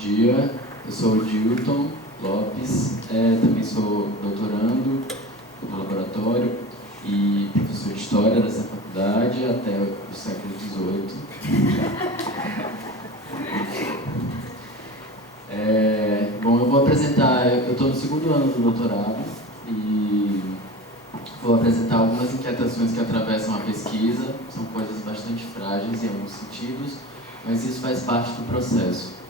dia, eu sou o Dilton Lopes, também sou doutorando no laboratório e professor de História dessa faculdade até o século XVIII. Bom, eu vou apresentar, eu estou no segundo ano do doutorado e vou apresentar algumas inquietações que atravessam a pesquisa, são coisas bastante frágeis em alguns sentidos, mas isso faz parte do processo.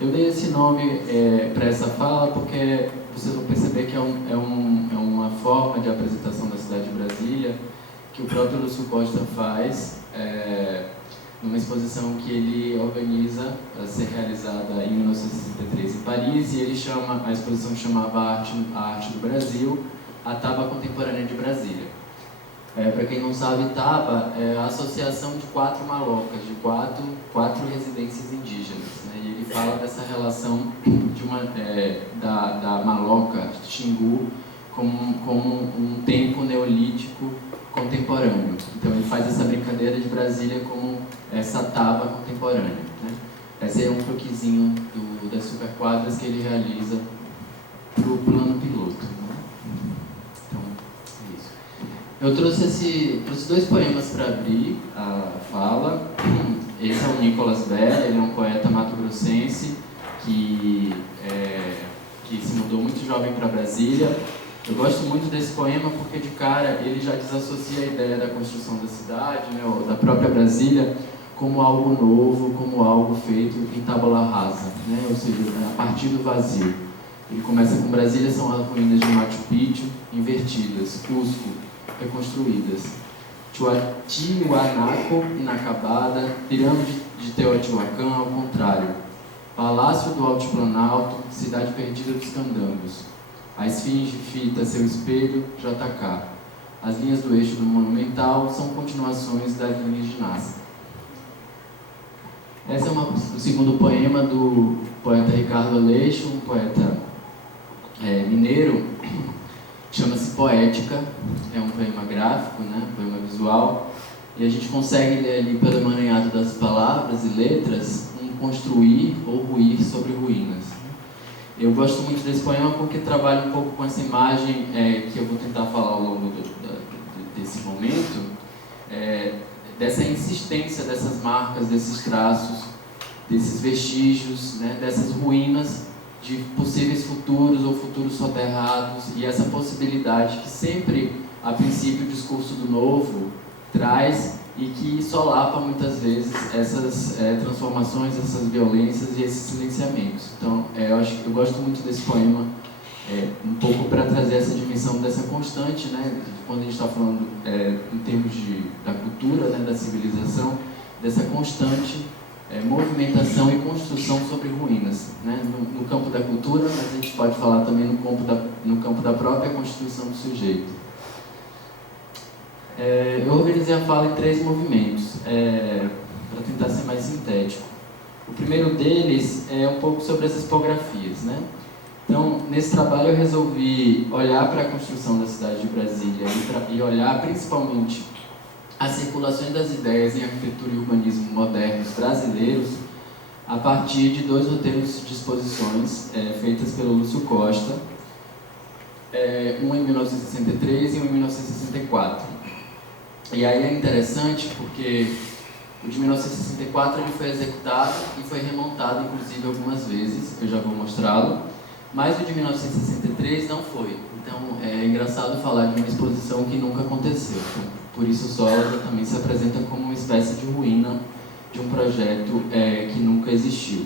Eu dei esse nome para essa fala porque vocês vão perceber que é uma forma de apresentação da cidade de Brasília que o próprio Lúcio Costa faz numa exposição que ele organiza a ser realizada em 1963 em Paris, e a exposição chamava A Arte do Brasil, a Taba Contemporânea de Brasília. Para quem não sabe, Taba é a associação de 4 malocas, de quatro residências indígenas, né? E ele fala dessa relação da maloca Xingu como um tempo neolítico contemporâneo. Então ele faz essa brincadeira de Brasília como essa Taba contemporânea, né? Esse é um croquisinho das superquadras que ele realiza para o plano piloto, né? Então, é isso. Eu trouxe 2 poemas para abrir a fala. Esse é o Nicolas Berra, ele é um poeta mato-grossense que se mudou muito jovem para Brasília. Eu gosto muito desse poema porque, de cara, ele já desassocia a ideia da construção da cidade, né, ou da própria Brasília, como algo novo, como algo feito em tábula rasa, né, ou seja, a partir do vazio. Ele começa com Brasília são as ruínas de Machu Picchu, invertidas, Cusco, reconstruídas. Tiwanaku, inacabada, pirâmide de Teotihuacan, ao contrário. Palácio do Altiplanalto, cidade perdida dos candangos. A esfinge fita seu espelho, JK. As linhas do eixo do Monumental são continuações das linhas de Nazca. Esse é o segundo poema do poeta Ricardo Aleixo, um poeta mineiro, chama-se Poética, é um poema gráfico, né, um poema visual, e a gente consegue ler ali pelo emaranhado das palavras e letras um construir ou ruir sobre ruínas. Eu gosto muito desse poema porque trabalha um pouco com essa imagem que eu vou tentar falar ao longo desse momento, dessa insistência dessas marcas, desses traços, desses vestígios, né, dessas ruínas de possíveis futuros ou futuros soterrados, e essa possibilidade que sempre, a princípio, o discurso do novo traz e que solapa muitas vezes essas transformações, essas violências e esses silenciamentos. Então, eu gosto muito desse poema, um pouco para trazer essa dimensão dessa constante, né, quando a gente está falando em termos da cultura, né, da civilização, dessa constante movimentação e construção sobre ruínas, né, no campo da cultura, mas a gente pode falar também no campo da própria constituição do sujeito. Eu organizei a fala em 3 movimentos, para tentar ser mais sintético. O primeiro deles é um pouco sobre as expografias, né? Então, nesse trabalho eu resolvi olhar para a construção da cidade de Brasília e olhar principalmente as circulações das ideias em arquitetura e urbanismo modernos brasileiros a partir de 2 roteiros de exposições feitas pelo Lúcio Costa, um em 1963 e um em 1964. E aí é interessante porque o de 1964 ele foi executado e foi remontado, inclusive, algumas vezes, eu já vou mostrá-lo, mas o de 1963 não foi. Então é engraçado falar de uma exposição que nunca aconteceu. Então, por isso só ela também se apresenta como uma espécie de ruína de um projeto que nunca existiu.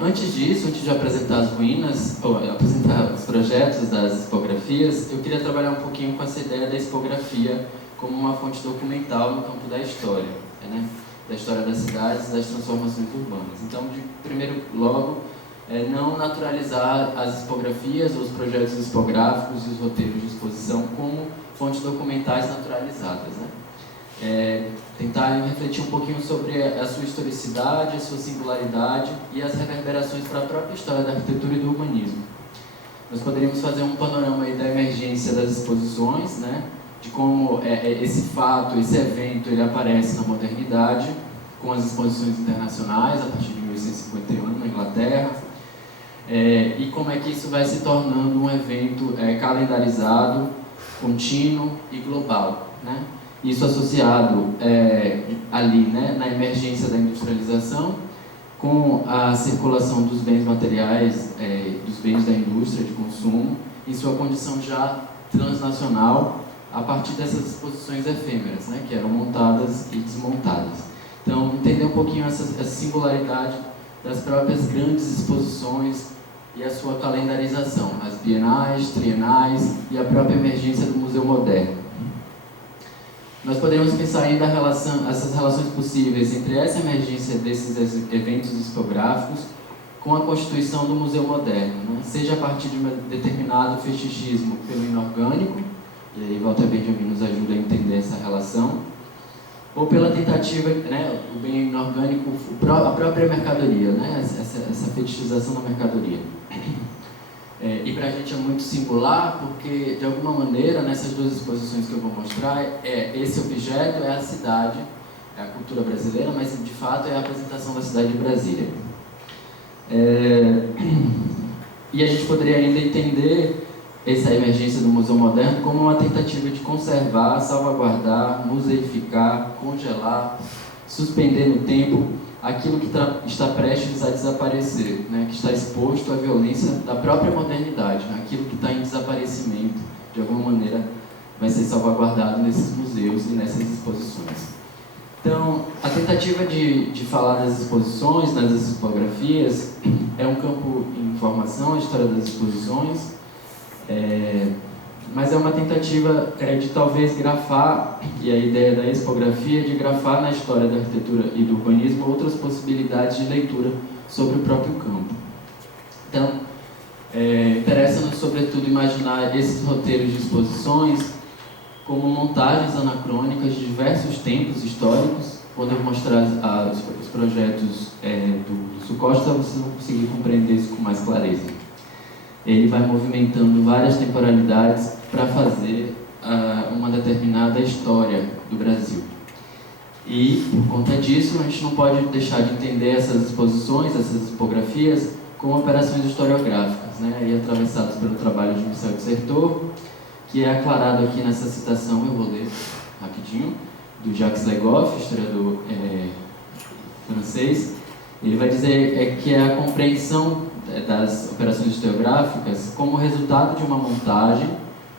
Antes disso, antes de apresentar as ruínas, ou apresentar os projetos das expografias, eu queria trabalhar um pouquinho com essa ideia da expografia como uma fonte documental no campo da história, né? Da história das cidades e das transformações urbanas. Então, primeiro, logo, não naturalizar as expografias, os projetos expográficos e os roteiros de exposição como fontes documentais naturalizadas, né? Tentar refletir um pouquinho sobre a sua historicidade, a sua singularidade e as reverberações para a própria história da arquitetura e do urbanismo. Nós poderíamos fazer um panorama aí da emergência das exposições, né? De como esse fato, esse evento, ele aparece na modernidade, com as exposições internacionais, a partir de 1851, na Inglaterra, e como é que isso vai se tornando um evento calendarizado, contínuo e global, né? Isso associado ali, né, na emergência da industrialização, com a circulação dos bens materiais, dos bens da indústria de consumo, em sua condição já transnacional, a partir dessas exposições efêmeras, né, que eram montadas e desmontadas. Então, entender um pouquinho essa singularidade das próprias grandes exposições e a sua calendarização, as bienais, trienais e a própria emergência do Museu Moderno. Nós poderíamos pensar ainda essas relações possíveis entre essa emergência desses eventos discográficos com a constituição do Museu Moderno, né? Seja a partir de um determinado fetichismo pelo inorgânico, e aí Walter Benjamin nos ajuda a entender essa relação, ou pela tentativa, né, o bem inorgânico, a própria mercadoria, né, essa fetichização da mercadoria. E para a gente é muito singular, porque, de alguma maneira, nessas duas exposições que eu vou mostrar, esse objeto é a cidade, é a cultura brasileira, mas, de fato, é a apresentação da cidade de Brasília. E a gente poderia ainda entender essa emergência do Museu Moderno como uma tentativa de conservar, salvaguardar, museificar, congelar, suspender no tempo aquilo que está prestes a desaparecer, né, que está exposto à violência da própria modernidade, né, aquilo que está em desaparecimento, de alguma maneira, vai ser salvaguardado nesses museus e nessas exposições. Então, a tentativa de falar das exposições, das expografias, é um campo em formação, a história das exposições, mas é uma tentativa de talvez grafar, e a ideia da expografia é de grafar na história da arquitetura e do urbanismo outras possibilidades de leitura sobre o próprio campo. Então, interessa-nos sobretudo imaginar esses roteiros de exposições como montagens anacrônicas de diversos tempos históricos. Quando eu mostrar os projetos do Sucosta, vocês vão conseguir compreender isso com mais clareza. Ele vai movimentando várias temporalidades para fazer uma determinada história do Brasil. E, por conta disso, a gente não pode deixar de entender essas exposições, essas tipografias, como operações historiográficas, né? E atravessadas pelo trabalho de Michel de Certeau, que é aclarado aqui nessa citação, eu vou ler rapidinho, do Jacques Legoff, historiador francês. Ele vai dizer que é a compreensão das operações historiográficas como resultado de uma montagem,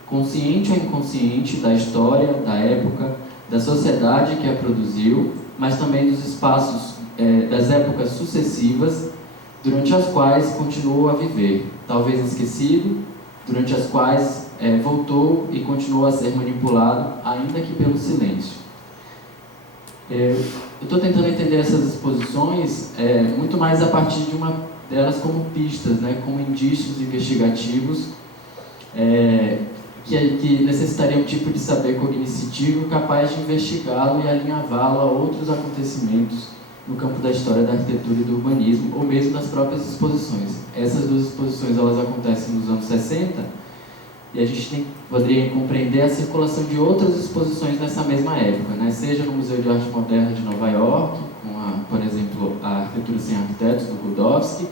consciente ou inconsciente, da história, da época, da sociedade que a produziu, mas também dos espaços das épocas sucessivas, durante as quais continuou a viver, talvez esquecido, durante as quais voltou e continuou a ser manipulado, ainda que pelo silêncio. Eu estou tentando entender essas exposições muito mais a partir de delas como pistas, né, como indícios investigativos que necessitariam um tipo de saber cognitivo capaz de investigá-lo e alinhavá-lo a outros acontecimentos no campo da história da arquitetura e do urbanismo, ou mesmo das próprias exposições. Essas duas exposições elas acontecem nos anos 60, e a gente poderia compreender a circulação de outras exposições nessa mesma época, né? Seja no Museu de Arte Moderna de Nova York, com por exemplo, a Arquitetura Sem Arquitetos, do Rudowski,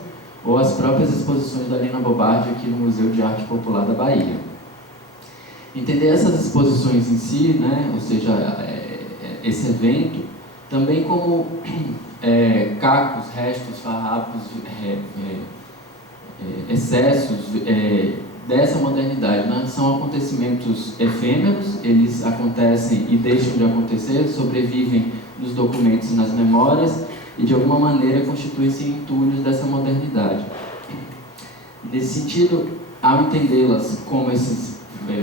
ou as próprias exposições da Lina Bobardi aqui no Museu de Arte Popular da Bahia. Entender essas exposições em si, né? Ou seja, esse evento, também como cacos, restos, farrapos, excessos dessa modernidade, né? São acontecimentos efêmeros, eles acontecem e deixam de acontecer, sobrevivem nos documentos e nas memórias e de alguma maneira constituem-se entulhos dessa modernidade. Nesse sentido, ao entendê-las como esses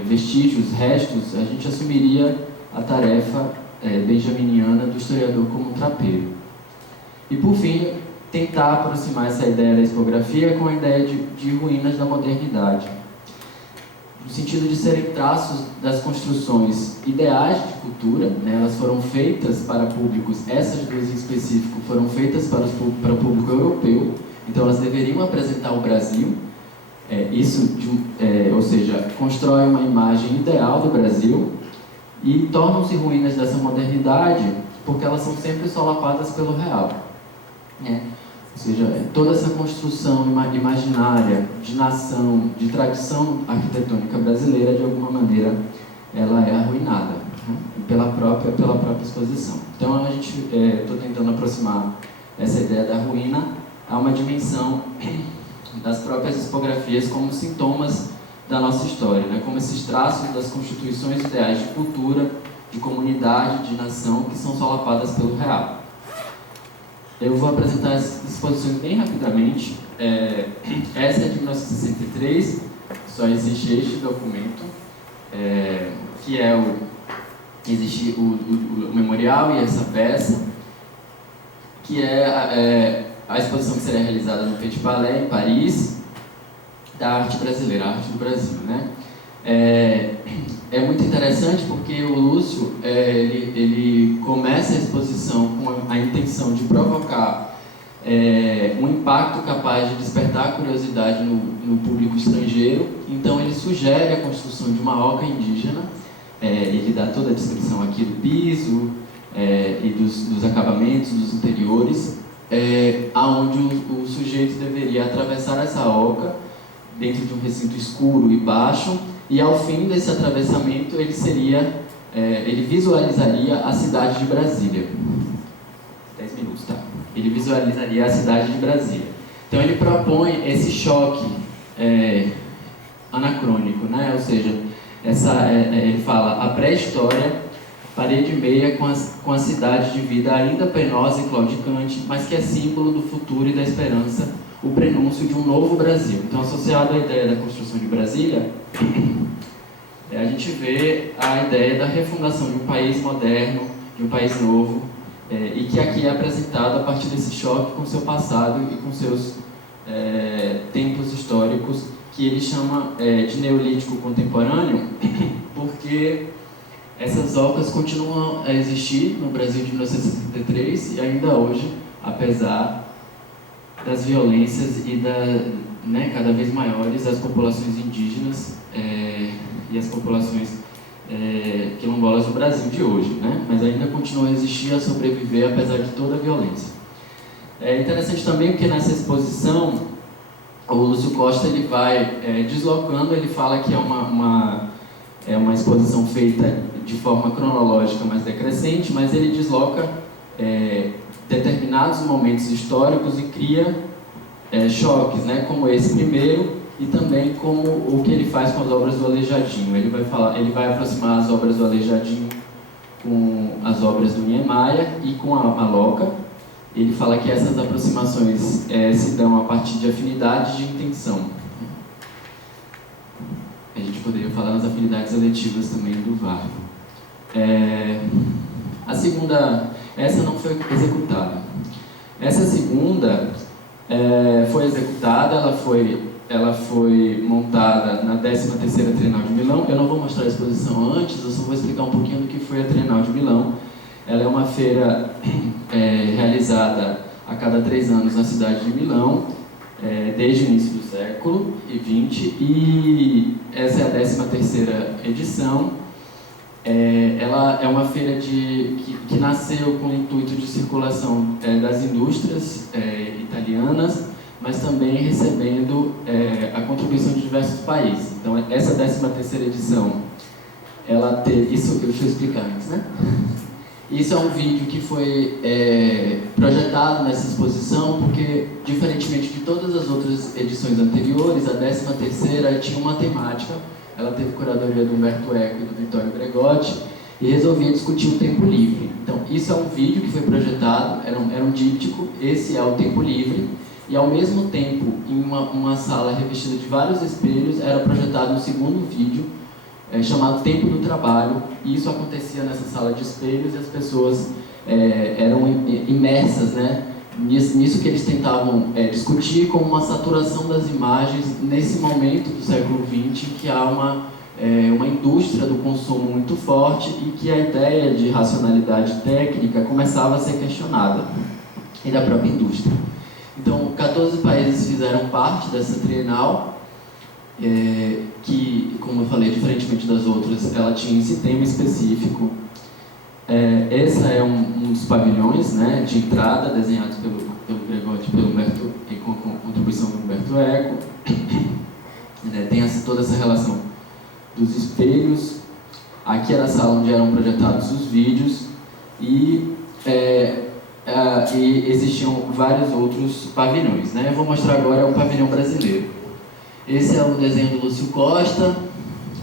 vestígios, restos, a gente assumiria a tarefa benjaminiana do historiador como um trapeiro. E por fim, tentar aproximar essa ideia da expografia com a ideia de ruínas da modernidade, no sentido de serem traços das construções ideais de cultura, né? Elas foram feitas para públicos, essas duas em específico foram feitas para o público europeu, então elas deveriam apresentar o Brasil, ou seja, constrói uma imagem ideal do Brasil e tornam-se ruínas dessa modernidade porque elas são sempre solapadas pelo real, né? Ou seja, toda essa construção imaginária de nação, de tradição arquitetônica brasileira, de alguma maneira, ela é arruinada, né? pela própria exposição. Então, a gente estou tentando aproximar essa ideia da ruína a uma dimensão das próprias discografias como sintomas da nossa história, né? Como esses traços das constituições ideais de cultura, de comunidade, de nação, que são solapadas pelo real. Eu vou apresentar as exposições bem rapidamente. Essa é de 1963, só existe este documento, que existe o memorial e essa peça, que é a exposição que será realizada no Petit Palais, em Paris, da arte brasileira, a arte do Brasil, né? É muito interessante porque o Lúcio, ele começa a exposição com a intenção de provocar um impacto capaz de despertar a curiosidade no público estrangeiro. Então ele sugere a construção de uma oca indígena, ele dá toda a descrição aqui do piso e dos acabamentos, dos interiores, aonde o sujeito deveria atravessar essa oca dentro de um recinto escuro e baixo, e ao fim desse atravessamento ele visualizaria a cidade de Brasília. 10 minutos, tá? Ele visualizaria a cidade de Brasília. Então ele propõe esse choque anacrônico, né? Ou seja, ele fala a pré-história, parede e meia com a cidade de vida ainda penosa e claudicante, mas que é símbolo do futuro e da esperança, o prenúncio de um novo Brasil. Então, associado à ideia da construção de Brasília, a gente vê a ideia da refundação de um país moderno, de um país novo, e que aqui é apresentado a partir desse choque com o seu passado e com seus tempos históricos, que ele chama de neolítico contemporâneo, porque essas ocas continuam a existir no Brasil de 1963 e ainda hoje, apesar das violências e cada vez maiores as populações indígenas e as populações quilombolas do Brasil de hoje, né? Mas ainda continuam a existir, a sobreviver apesar de toda a violência. É interessante também porque nessa exposição o Lúcio Costa ele vai deslocando, ele fala que é uma exposição feita de forma cronológica, mas decrescente, mas ele desloca determinados momentos históricos e cria choques, né, como esse primeiro, e também como o que ele faz com as obras do Aleijadinho. Ele vai aproximar as obras do Aleijadinho com as obras do Niemeyer e com a Maloca. Ele fala que essas aproximações se dão a partir de afinidade de intenção. A gente poderia falar nas afinidades eletivas também do Varro. A segunda, essa não foi executada. Essa segunda foi executada, ela foi montada na 13ª Trienal de Milão. Eu não vou mostrar a exposição antes, eu só vou explicar um pouquinho do que foi a Trienal de Milão. Ela é uma feira realizada a cada 3 anos na cidade de Milão, desde o início do século XX, e essa é a 13ª edição. Ela é uma feira que nasceu com o intuito de circulação das indústrias italianas, mas também recebendo a contribuição de diversos países. Então, essa 13ª edição, ela teve... Isso deixa eu explicar antes, né? Isso é um vídeo que foi projetado nessa exposição, porque, diferentemente de todas as outras edições anteriores, a 13ª tinha uma temática. Ela teve curadoria do Humberto Eco e do Vittorio Bregotti e resolvia discutir o tempo livre. Então, isso é um vídeo que foi projetado, era um díptico, esse é o tempo livre, e ao mesmo tempo, em uma sala revestida de vários espelhos, era projetado um segundo vídeo, chamado Tempo do Trabalho, e isso acontecia nessa sala de espelhos e as pessoas eram imersas, né, nisso que eles tentavam discutir como uma saturação das imagens nesse momento do século XX, que há uma indústria do consumo muito forte e que a ideia de racionalidade técnica começava a ser questionada, e da própria indústria. Então, 14 países fizeram parte dessa Trienal, que, como eu falei, diferentemente das outras, ela tinha esse tema específico. Esse é um dos pavilhões, né, de entrada, desenhados pelo Gregório, pelo Humberto, e com a contribuição do Humberto Eco. Tem toda essa relação dos espelhos. Aqui era a sala onde eram projetados os vídeos e existiam vários outros pavilhões, né? Eu vou mostrar agora o pavilhão brasileiro. Esse é o desenho do Lúcio Costa.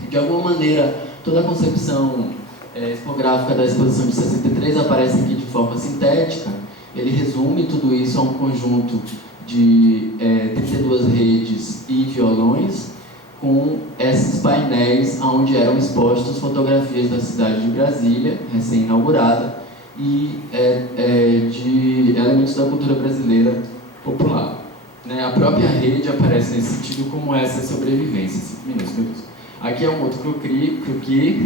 De alguma maneira, toda a concepção expográfica da exposição de 63 aparece aqui de forma sintética. Ele resume tudo isso a um conjunto de 32 redes e violões, com esses painéis onde eram expostas fotografias da cidade de Brasília, recém-inaugurada, e de elementos da cultura brasileira popular. Né? A própria rede aparece nesse sentido como essa sobrevivência. 5 minutos, meu Deus. Aqui é um outro croquis,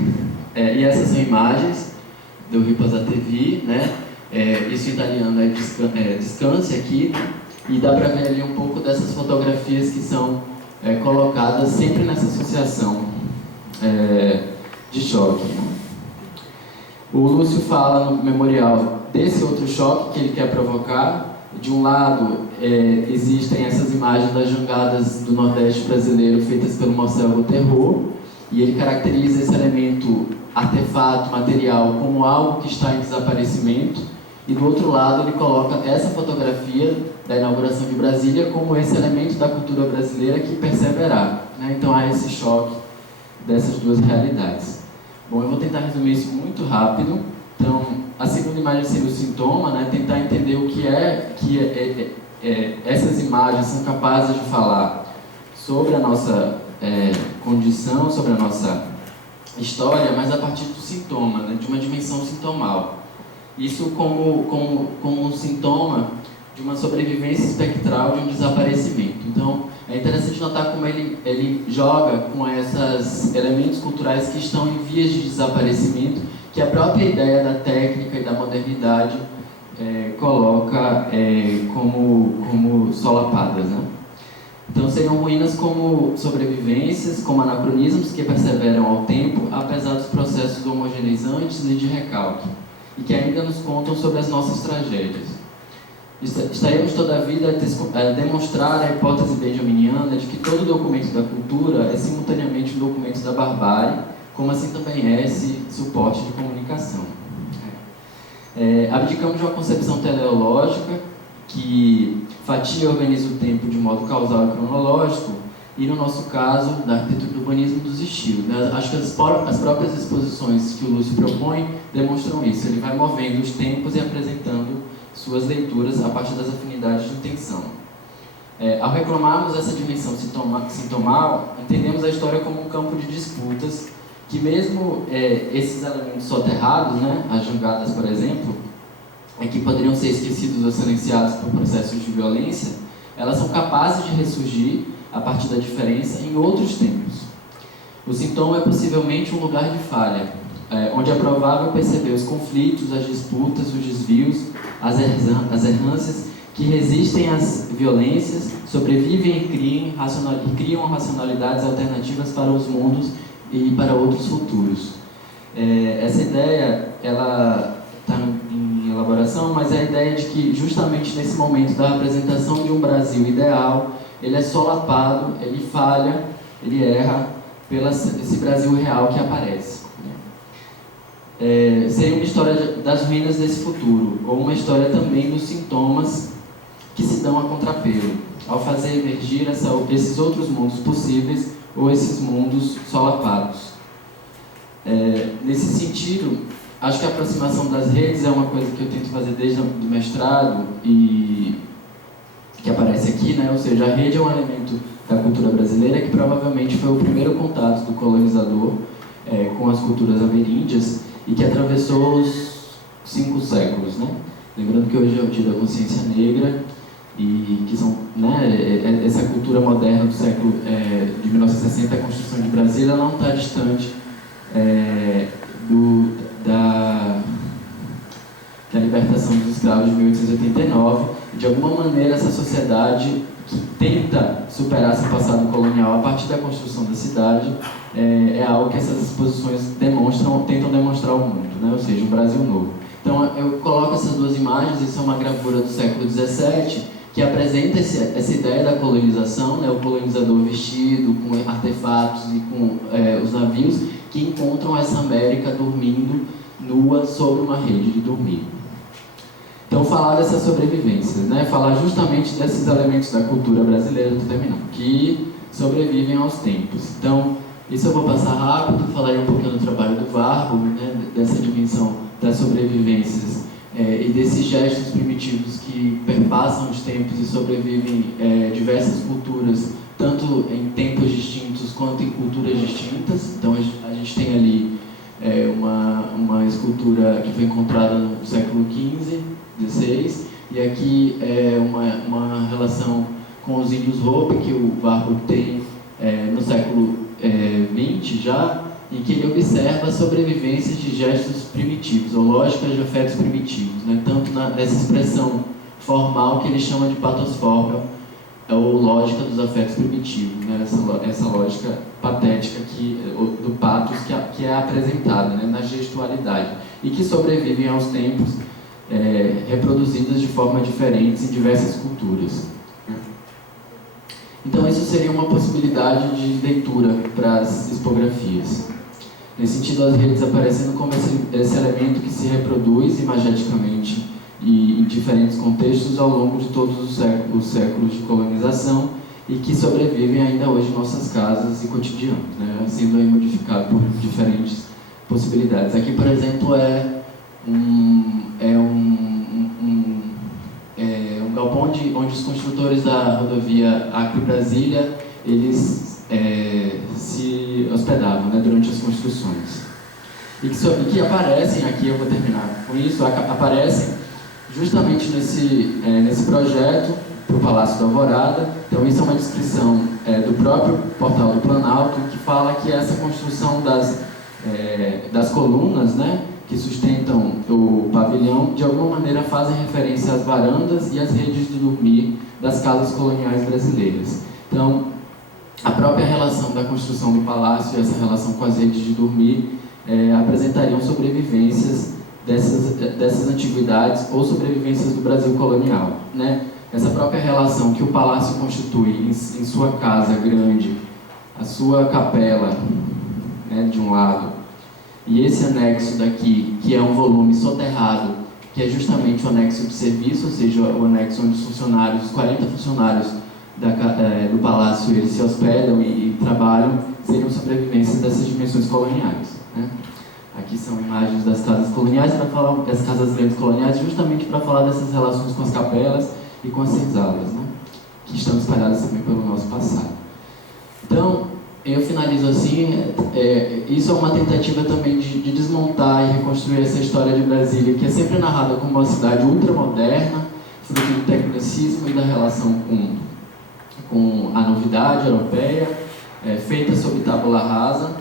e essas são imagens do Riposa TV, né? Isso em italiano é descanse aqui, e dá para ver ali um pouco dessas fotografias que são colocadas sempre nessa associação de choque. O Lúcio fala no memorial desse outro choque que ele quer provocar. De um lado, existem essas imagens das jangadas do Nordeste brasileiro feitas pelo Marcel Boterreau, e ele caracteriza esse elemento artefato, material, como algo que está em desaparecimento, e do outro lado ele coloca essa fotografia da inauguração de Brasília como esse elemento da cultura brasileira que perseverar. Né? Então há esse choque dessas duas realidades. Bom, eu vou tentar resumir isso muito rápido. Então, a segunda imagem seria o sintoma, né? Tentar entender o que essas imagens são capazes de falar sobre a nossa condição, sobre a nossa história, mas a partir do sintoma, né? De uma dimensão sintomal. Isso como um sintoma de uma sobrevivência espectral, de um desaparecimento. Então, é interessante notar como ele joga com esses elementos culturais que estão em vias de desaparecimento, que a própria ideia da técnica e da modernidade coloca como solapadas, né? Então, seriam ruínas como sobrevivências, como anacronismos que perseveram ao tempo, apesar dos processos homogeneizantes e de recalque, e que ainda nos contam sobre as nossas tragédias. Estaremos toda a vida a demonstrar a hipótese benjaminiana de que todo documento da cultura é simultaneamente um documento da barbárie, como assim também é esse suporte de comunicação. Abdicamos de uma concepção teleológica que fatia e organiza o tempo de modo causal e cronológico, e no nosso caso, da arquitetura do urbanismo dos estilos. Acho que as próprias exposições que o Lúcio propõe demonstram isso. Ele vai movendo os tempos e apresentando suas leituras a partir das afinidades de intenção. Ao reclamarmos essa dimensão sintomal, entendemos a história como um campo de disputas que mesmo esses elementos soterrados, né, as jangadas, por exemplo, que poderiam ser esquecidos ou silenciados por processos de violência, elas são capazes de ressurgir a partir da diferença em outros tempos. O sintoma é possivelmente um lugar de falha, onde é provável perceber os conflitos, as disputas, os desvios, as errâncias que resistem às violências, sobrevivem e criam racionalidades alternativas para os mundos e para outros futuros. Essa ideia, ela está em elaboração, mas é a ideia de que justamente nesse momento da apresentação de um Brasil ideal, ele é solapado, ele falha, ele erra esse Brasil real que aparece. Seria uma história das ruínas desse futuro, ou uma história também dos sintomas que se dão a contrapelo, ao fazer emergir esses outros mundos possíveis, ou esses mundos solapados. Nesse sentido, acho que a aproximação das redes é uma coisa que eu tento fazer desde o mestrado, e que aparece aqui, né? Ou seja, a rede é um elemento da cultura brasileira que provavelmente foi o primeiro contato do colonizador com as culturas ameríndias e que atravessou os 5 séculos, né? Lembrando que hoje é o Dia da Consciência Negra e que são, né, essa cultura moderna do século de 1960, a construção de Brasília não está distante da libertação dos escravos de 1889. De alguma maneira, essa sociedade que tenta superar esse passado colonial a partir da construção da cidade, é algo que essas exposições tentam demonstrar ao mundo, né? Ou seja, um Brasil novo. Então, eu coloco essas duas imagens. Isso é uma gravura do século XVII, que apresenta essa ideia da colonização, né? O colonizador vestido com artefatos e com os navios que encontram essa América dormindo nua sobre uma rede de dormir. Então, falar dessas sobrevivências, né? Falar justamente desses elementos da cultura brasileira, que sobrevivem aos tempos. Então, isso eu vou passar rápido, falar um pouquinho do trabalho do Warburg, né? Dessa dimensão das sobrevivências e desses gestos primitivos que perpassam os tempos e sobrevivem diversas culturas, tanto em tempos distintos quanto em culturas distintas. Então, a gente tem ali uma escultura que foi encontrada no século XV, XVI, e aqui é uma relação com os índios Hopi, que o Warburg tem no século XX já, em que ele observa a sobrevivência de gestos primitivos, ou lógicas de afetos primitivos, né? Tanto nessa expressão formal que ele chama de patosforma, ou lógica dos afetos primitivos, né? Essa lógica patética do patos que é apresentada, né? Na gestualidade, e que sobrevivem aos tempos, reproduzidas de forma diferentes em diversas culturas. Então, isso seria uma possibilidade de leitura para as expografias. Nesse sentido, as redes aparecendo como esse elemento que se reproduz imageticamente e em diferentes contextos ao longo de todos os séculos de colonização e que sobrevivem ainda hoje em nossas casas e cotidianos, né? Sendo aí modificado por diferentes possibilidades. Aqui, por exemplo, um galpão onde os construtores da rodovia Acre-Brasília, eles se hospedavam, né, durante as construções. E que aparecem, aqui eu vou terminar com isso, aparecem justamente nesse projeto para o Palácio da Alvorada. Então, isso é uma descrição do próprio Portal do Planalto, que fala que essa construção das colunas, né, que sustentam o pavilhão, de alguma maneira fazem referência às varandas e às redes de dormir das casas coloniais brasileiras. Então, a própria relação da construção do palácio e essa relação com as redes de dormir apresentariam sobrevivências dessas antiguidades ou sobrevivências do Brasil colonial, né? Essa própria relação que o palácio constitui em sua casa grande, a sua capela, né, de um lado, e esse anexo daqui, que é um volume soterrado, que é justamente o anexo de serviço, ou seja, o anexo onde os 40 funcionários do palácio, eles se hospedam e trabalham, seriam sobrevivências dessas dimensões coloniais, né? Aqui são imagens das casas coloniais, das casas grandes coloniais, justamente para falar dessas relações com as capelas e com as senzalas, né? Que estão espalhadas também pelo nosso passado. Então, eu finalizo assim, isso é uma tentativa também de desmontar e reconstruir essa história de Brasília, que é sempre narrada como uma cidade ultramoderna, fruto do tecnicismo e da relação com a novidade europeia, feita sob tábula rasa,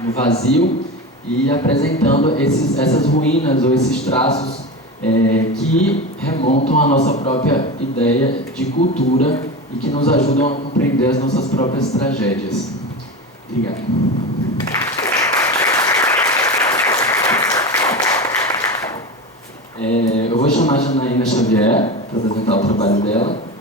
no vazio, e apresentando essas ruínas ou esses traços que remontam à nossa própria ideia de cultura e que nos ajudam a compreender as nossas próprias tragédias. Obrigado. Eu vou chamar a Janaína Xavier para apresentar o trabalho dela.